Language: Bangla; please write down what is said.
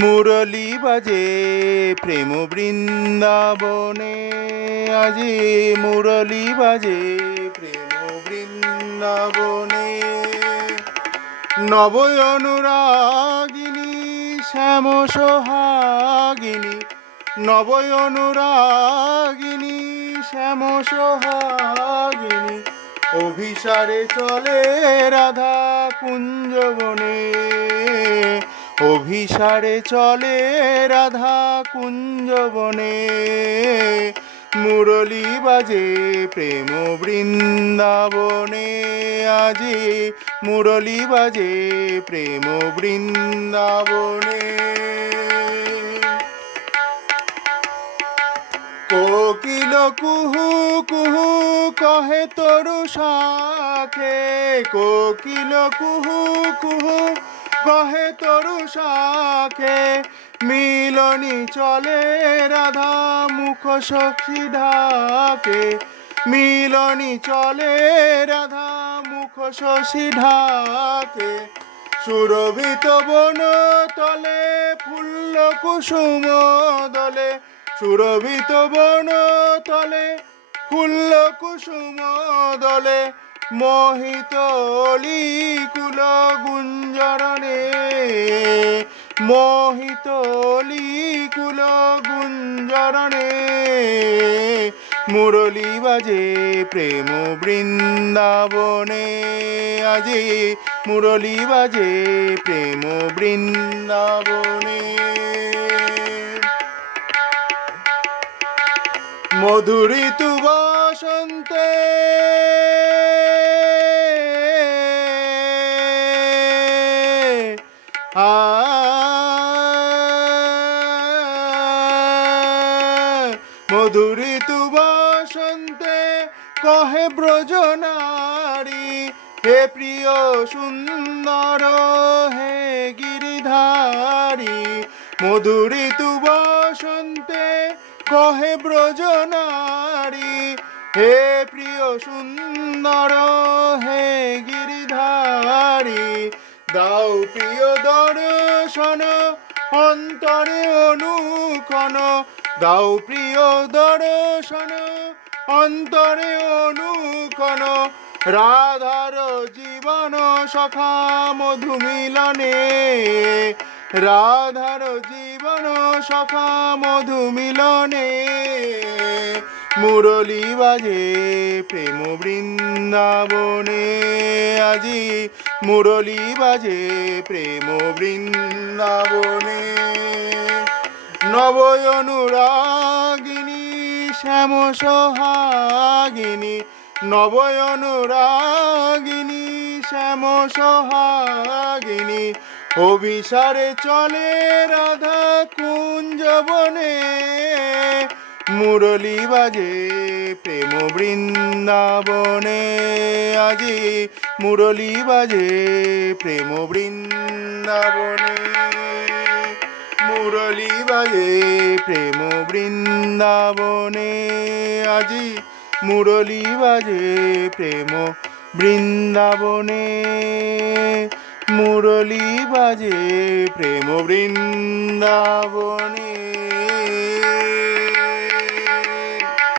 মুরলি বাজে প্রেম বৃন্দাবনে। আজি মুরলি বাজে প্রেম বৃন্দাবনে। নব অনুরাগিনী শ্যাম সোহাগিনী নব অনুরাগিনী শ্যাম সোহাগিনী অভিসারে চলে রাধা কুঞ্জবনে। অভিসারে চলে রাধা কুঞ্জবনে মুরলি বাজে প্রেম বৃন্দাবনে। আজি মুরলি বাজে প্রেম বৃন্দাবনে। কোকিল কুহু কুহু কহে তরু শাখে। কোকিল কুহু কুহু কহে তরু শাখে মিলনি চলে রাধা মুখ সখী ঢাকে। মিলনি চলে রাধা মুখ শশী ঢাকে। সুরভিত বন তলে, ফুল্ল কুসুম দলে। সুরভিত বন তলে, ফুল্ল কুসুম দলে। মোহিত কুল গুঞ্জরণে মোহিত কুল গুঞ্জরণে মুরলি বাজে প্রেম বৃন্দাবনে। আজি মুরলি বাজে প্রেম বৃন্দাবনে। মধুরিতু বসন্তে মধুরিতু বসন্তে কহে ব্রজনারী, হে প্রিয় সুন্দর, হে গিরিধারী মধুরিতু বসন্তে কহে ব্রজনারী, হে প্রিয় সুন্দর, হে গিরিধারী, দাও প্রিয় দর্শন, অন্তরে অনুক্ষণ দাও প্রিয় দর্শন, অন্তরে অনুক্ষণ রাধার জীবন সখা মধু মিলনে রাধার জীবন সখা মধু মিলনে মুরলি বাজে প্রেম বৃন্দাবনে। আজি মুরলি বাজে প্রেম বৃন্দাবনে। নব অনুরাগিনী, শ্যাম সোহাগিনী। নব অনুরাগিনী, শ্যাম সোহাগিনী। অভিসারে চলে রাধা কুঞ্জবনে মুরলি বাজে প্রেম বৃন্দাবনে। আজি মুরলি বাজে প্রেম বৃন্দাবনে। মুরলি বাজে প্রেম বৃন্দাবনে। আজি মুরলি বাজে প্রেম বৃন্দাবনে। মুরলি বাজে প্রেম বৃন্দাবনে।